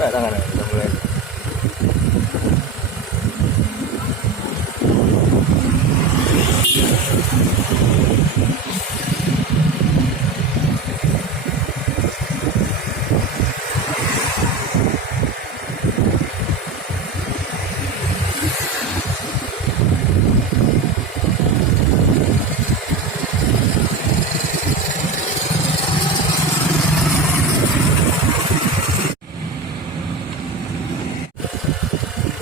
Tangan udah mulai.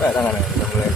Tangan udah mulai.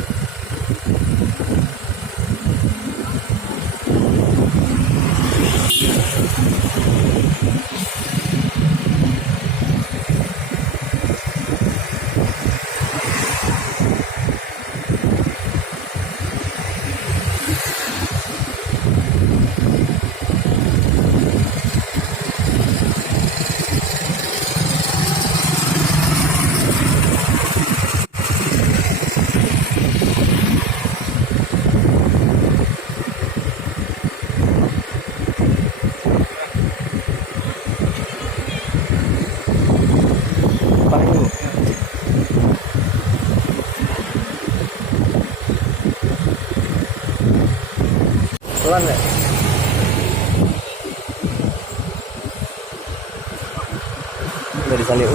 Pelan ya? Udah disalip.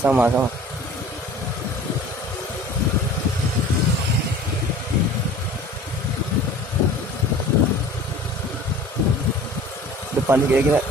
Sama. Depan kira-kira.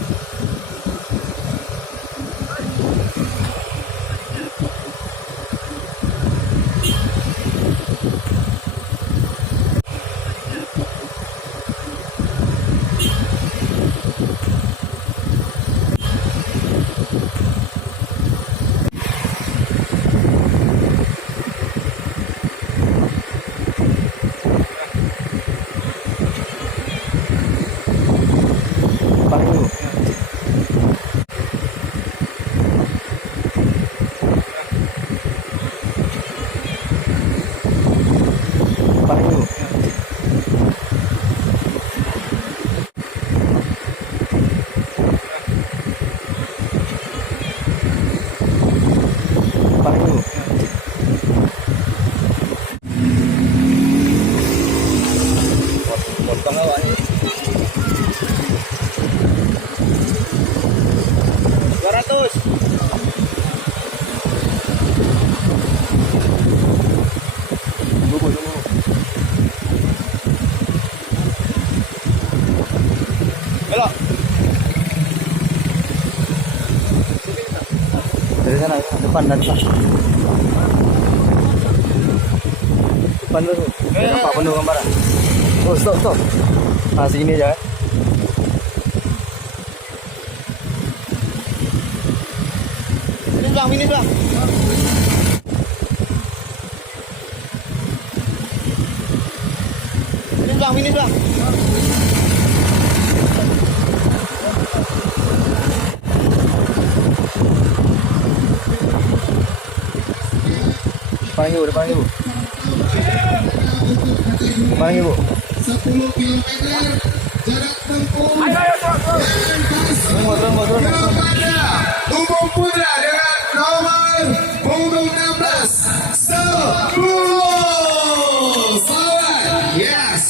Potong awalnya 200. Tunggu. Belok. Dari sana, depan. Depan dulu. Nampak penuh gambaran. Oh, stop. Sini aja. Ini bang. Ini bang. Depan ibu. 10 km jarak tempuh. Ayo, Turun. Umum Putra dengan nomor punggung 16 10. Selamat. Yes.